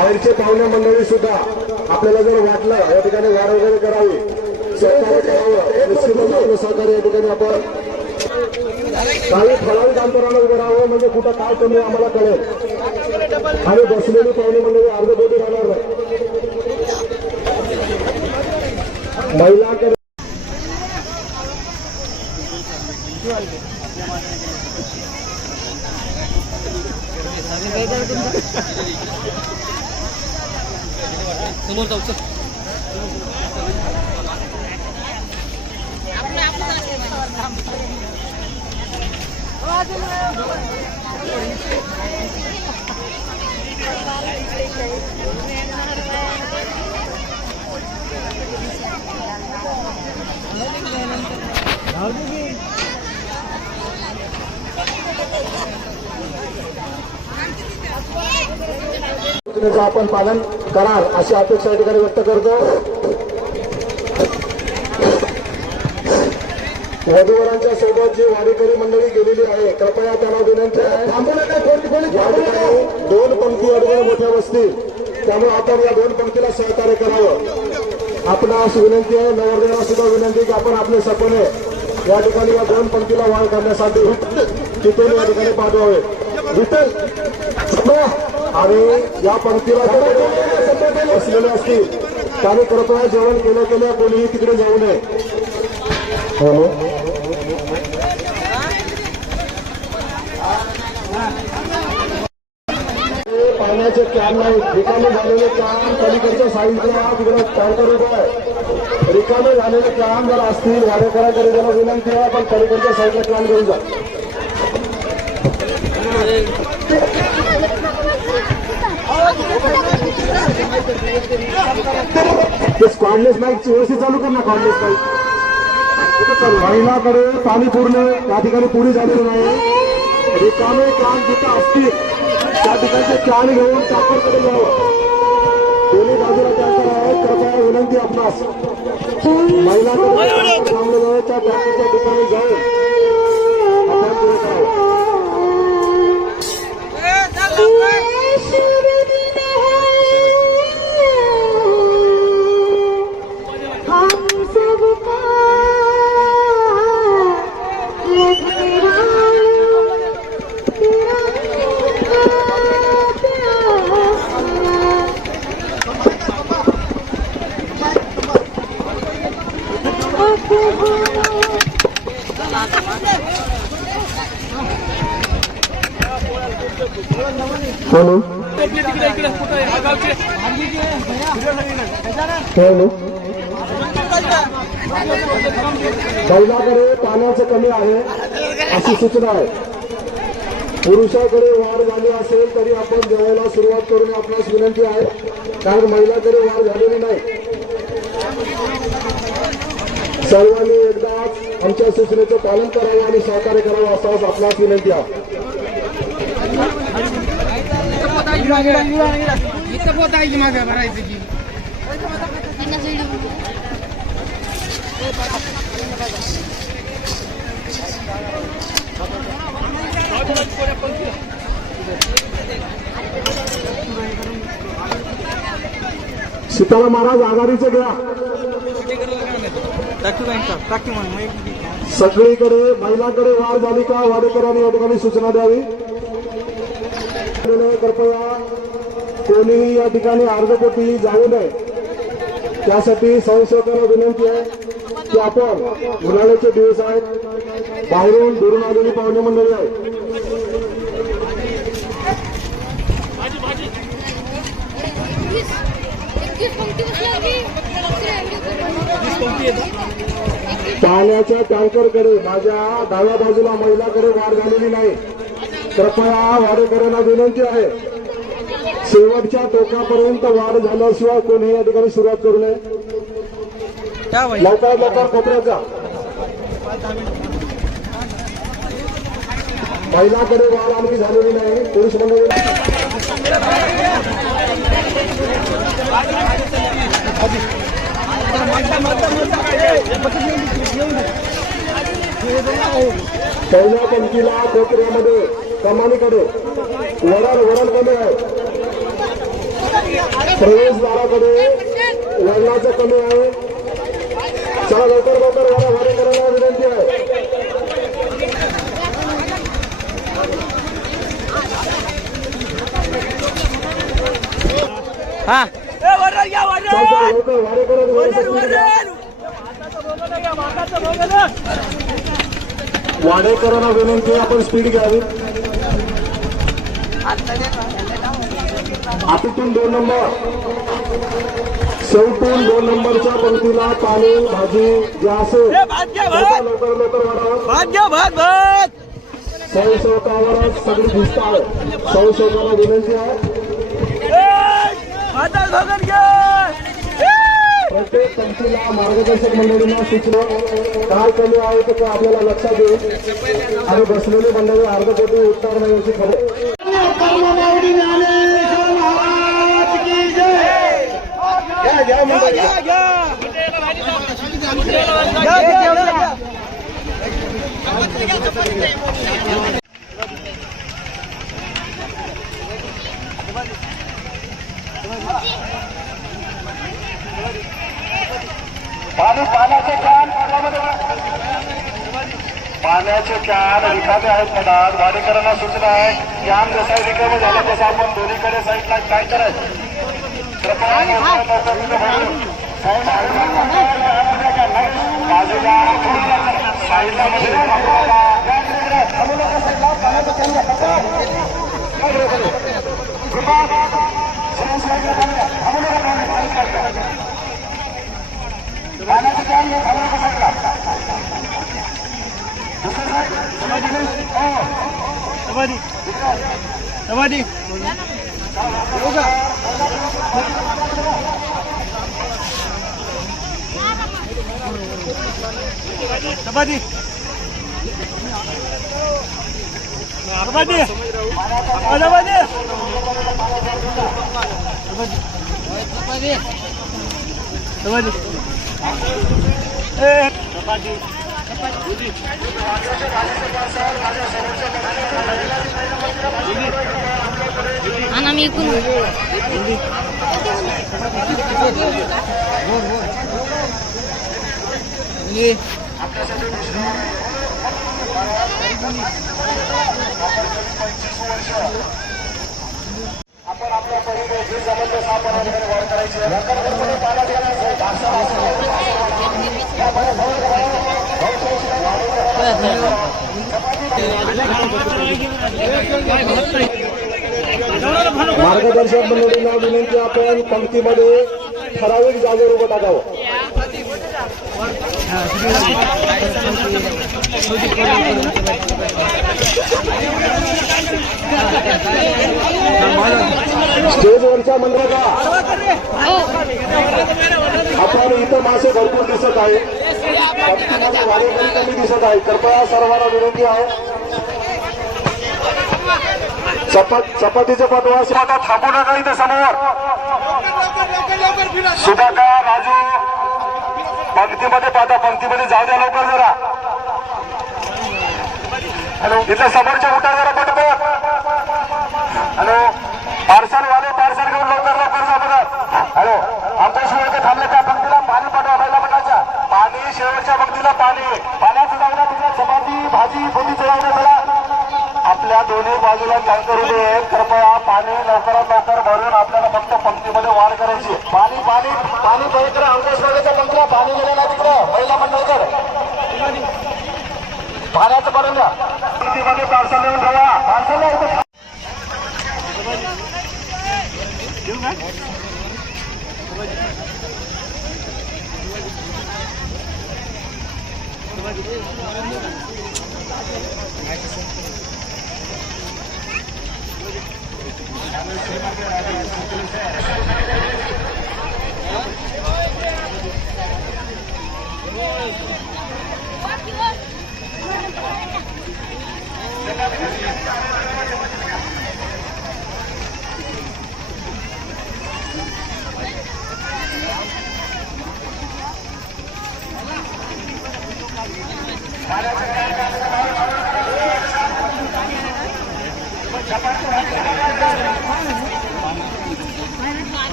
बाहेरचे पाहुणे मंडळी सुद्धा आपल्याला जर वाटलं या ठिकाणी वार वगैरे करावी सहकार्य करावं म्हणजे सहकार्य या ठिकाणी आपण काही ठराविक अंतरानं उभं राहावं म्हणजे कुठं काय कमी आम्हाला कळेल. आणि बसलेली पाहुणे मंडळी अर्धपोटी राहणार नाही. महिला समोर जाऊ चल. आपण पालन. कराल अशी अपेक्षा या ठिकाणी व्यक्त करतो. वधूवरांच्या सोबत जी वारीकरी मंडळी गेलेली आहे कृपया त्यांना विनंती आहे. दोन पंक्ती अडवून मोठ्या बसतील. त्यामुळे आपण या दोन पंक्तीला सहकार्य करावं. आपणास विनंती आहे नवरदेवाला सुद्धा विनंती की आपण आपले सपने या ठिकाणी या दोन पंक्तीला वाढ करण्यासाठी तिथून या ठिकाणी पाठवावे. विठ्ठल आणि या पंक्तीला जे बसलेले असतील त्याने कृपया जेवण केलं केल्या कोणीही तिकडे जाऊ नये. हॅलो? पाण्याचे कॅन नाही रिकामे झालेले कॅन पलीकडच्या साईडला तिकडे टँकर उभं आहे. रिकामे झालेले कॅन जर असतील वाडेकरांकडे जरा विनंती आहे पण पलीकडच्या साईडला कॅन घेऊन जा. ते स्कॉडलेस बाईक व्यवस्थित चालू कर ना कॉडलेस बाईक महिलाकडे पाणी पूर्ण त्या ठिकाणी पुरी झालेलं नाही. रिकामे कान जिथं असतील त्या ठिकाणचे कॅन घेऊन टाकरकडे जावं. दोन्ही बाजूला टँकर आहे कृपया विनंती आपणास. महिला थांबलं त्या ठिकाणी जाऊ हॅलो हॅलो महिलाकडे पाण्याचं कमी आहे अशी सूचना आहे. पुरुषाकडे वाढ झाली असेल तरी आपण जेवायला सुरुवात करून आपणास विनंती आहे. कारण महिलाकडे वाढ झालेली नाही. सर्वांनी एकदाच आमच्या सूचनेचं पालन करावं आणि सहकार्य करावं असाच आपणास विनंती आहे. सीताराम महाराज आघाडीचं घ्या. सगळीकडे महिलांकडे वाढ झाली का वाडेकरांनी या ठिकाणी सूचना द्यावी. कृपया कोणीही या ठिकाणी अर्धपोटी जाऊ नये. त्यासाठी संशोधकांना विनंती आहे की आपण उन्हाळ्याचे दिवस आहेत बाहेरून दुरून आलेली पाहुणे मंडळी आहे पाण्याच्या टँकरकडे माझ्या डाव्या बाजूला महिलाकडे वाढ झालेली नाही. कृपया वाडेकरांना विनंती आहे. शेवटच्या टोकापर्यंत वाढ झाल्याशिवाय कोणी या ठिकाणी सुरुवात करू नये. लवकरात लवकर कोपऱ्याचा महिलाकडे वाढ आणखी झालेली नाही. पुरुष मंडळी पहिल्या पंक्तीला कोपऱ्यामध्ये कमानीकडे वरण वरण कमी आहे. प्रवेशद्वाराकडे वळणाचं कमी आहे. चला लवकर लवकर वारा वारे करायला विनंती आहे. हा. लवकर वारे करा वारे वाडेकरांना विनंती आपण स्पीड घ्यावी. आतून दोन नंबर शेवटून दोन नंबरच्या पंक्तीला पाणी भाजी जे असेल लवकर लवकर वाढावं स्वयंसेवकावरच सगळी दिसत आहे स्वयंसेवकाला विनंती आहे. प्रत्येक पंक्तीला मार्गदर्शक मंडळींना सूचना काय कमी आहे ते आपल्याला लक्षात येईल. आणि बसलेली मंडळी अर्धपोटी उठणार नाही याची खबर पाणी पाण्याचे कॅन रिकामे आहेत मधात वाडेकरांना सूचना आहे कॅन जसा रिकामे झाला तसा आपण दोन्हीकडे साईडला काय करायचं. बाजूला साईडला કબડ્ડી કબડ્ડી કબડ્ડી કબડ્ડી કબડ્ડી એ કબડ્ડી అన్న మీకు ఇది मी इकडून आपण आपल्या परीने जे जबरदस्त आपण या वाढ करायची आहे. रक्कमपणे मार्गदर्शक मंडळींना विनंती आपण पंक्तीमध्ये ठराविक जागेवर उभं टाकावं स्टेजवरच्या मंडळाचा आपण इथं मासे भरपूर दिसत आहे वारेकरी कमी दिसत आहे कृपया सर्वांना विनंती आहे. चपातीचे पटवास आता थांबू नका इथं समोर. सुधाकर पंक्तीमध्ये पाहता पंक्तीमध्ये जाऊ द्या लवकर जरा. हॅलो. इथल्या समोरच्या उठा जरा पटपट हॅलो. पार्सल वाले पार्सल घेऊन लवकर लवकर जा बघा. हॅलो. आमच्या शेवटच्या थांबले त्या पंक्तीला पाणी पाठवा महिला मंडळाच्या पाणी शेवटच्या पंक्तीला पाणी. पाण्याचं जाऊ द्या तिकडे. चपाती भाजी फोटी जाऊ द्या आपल्या दोन्ही बाजूला टँकर उभे कृपया पाणी लवकरात लवकर भरून आपल्याला फक्त पंक्तीमध्ये वाढ करायची पाणी पाणी पाणी पवित्र आमच्या द्या पाणी गेलं नाही तिकडं महिला मंडळकर पाण्याचं करून द्या. पार्सल येऊन ठेवा पार्सल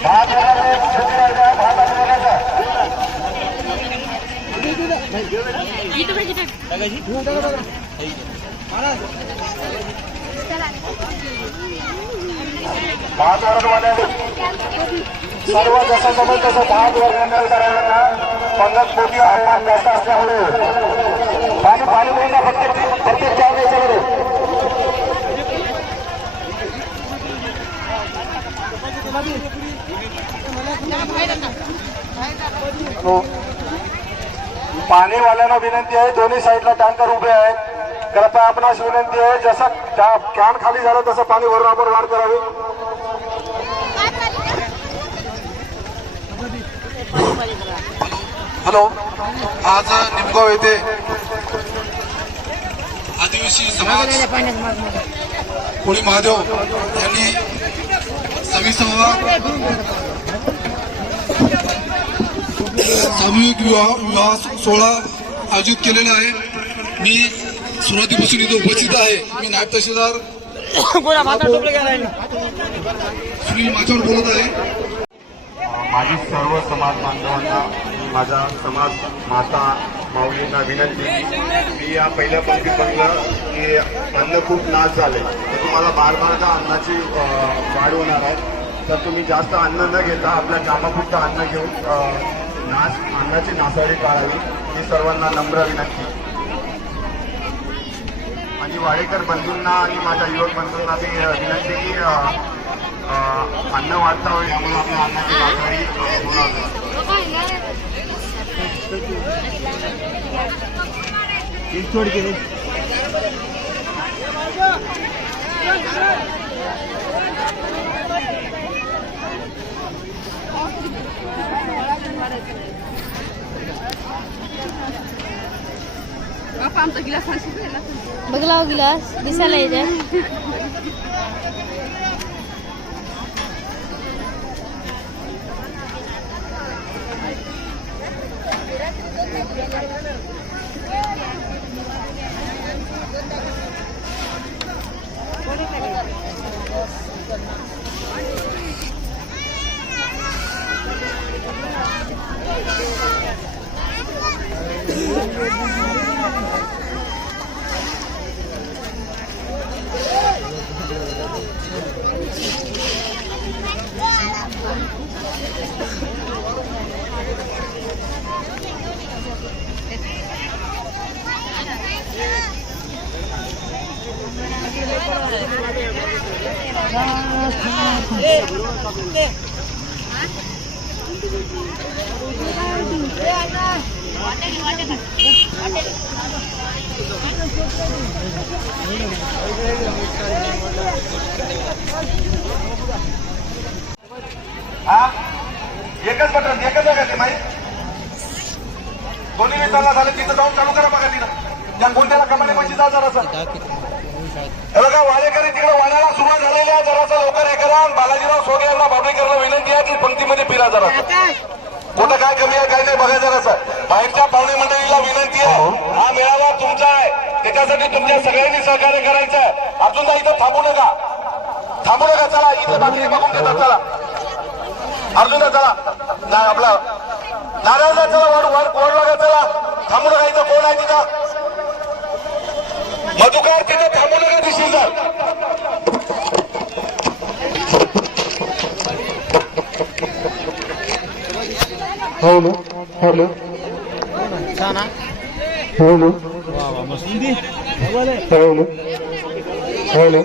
महाद्वारांमध्ये सर्व जसं जमेल तसं भाग वर्गणीय करायला पन्नास कोटी हवामान जास्त असल्यामुळे. पाणी पाणी मिळणं प्रत्येक प्रत्येक चार याच्यामध्ये पाणीवाल्यांना विनंती आहे दोन्ही साईडला टँकर उभे आहेत. कृपया आपणास विनंती आहे जसं कॅन खाली झालं तसं पाणी भरून आपण वाढ करावी. हॅलो आज निमगाव येथे आदिवासी समाज कोळी महादेव यांनी सव्वीसावा सामूहिक विवाह विवाह सोहळा आयोजित केलेला आहे. मी सुरुवातीपासून इथे उपस्थित आहे. मी नायब तहसीलदार. सुनील माथोर बोलत आहे. माझी सर्व समाज बांधवांना माझा समाज माता माऊलींना विनंती. मी या पहिल्या पंक्तीत बघलं की अन्न खूप नाश झाले. तर तुम्हाला बार बारदा अन्नाची अं, वाढ होणार आहे. तर तुम्ही जास्त अन्न न घेता आपल्या कामापुरतं अन्न घेऊन नाश अन्नाची नासाडी टाळावी. ही सर्वांना नम्र विनंती. आणि वाडेकर बंधूंना आणि माझ्या युवक बंधूंना मी विनंती की अन्न वाढता होईल म्हणून आपल्या अन्नाची नासाडी अं, होणार नाही. बघला हो गिलास दिसायला येते हा? एकच बटन एकच जागा ते माहीत. दोन्ही विचारला झालं तिथं जाऊन चालू करा बघा तिथं. त्या कोणत्याला कमाने पैसे जा जरासं हे बघा वाडेकरी तिकडे वाड्याला सुरुवात झालेली आहे. जरासं लवकर हे करा. बालाजीराव सोगे यांना बाबळेकरला विनंती आहे की पंक्तीमध्ये फिरा जरा. कुठं काय कमी आहे काय नाही बघा जरासं बाहेरच्या पाहुणे मंडळीला विनंती आहे. हा. मेळावा तुमचा आहे. त्याच्यासाठी तुमच्या सगळ्यांनी सहकार्य करायचं आहे. अजून इथं थांबू नका. थांबू नका चला. इथं बाकी बघून देतात चला. अर्जुन चला. नाही आपला नारायण चला वाढ वाढ कोण लागा चला. थांबू नका इथं कोण आहे तिथं? मधुकार तिथं थांबू नका दिसतील sir hello hello hello hello hello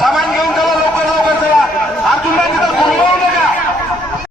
सामान घेऊन चला लवकर लवकर चला. अर्जुन तिथं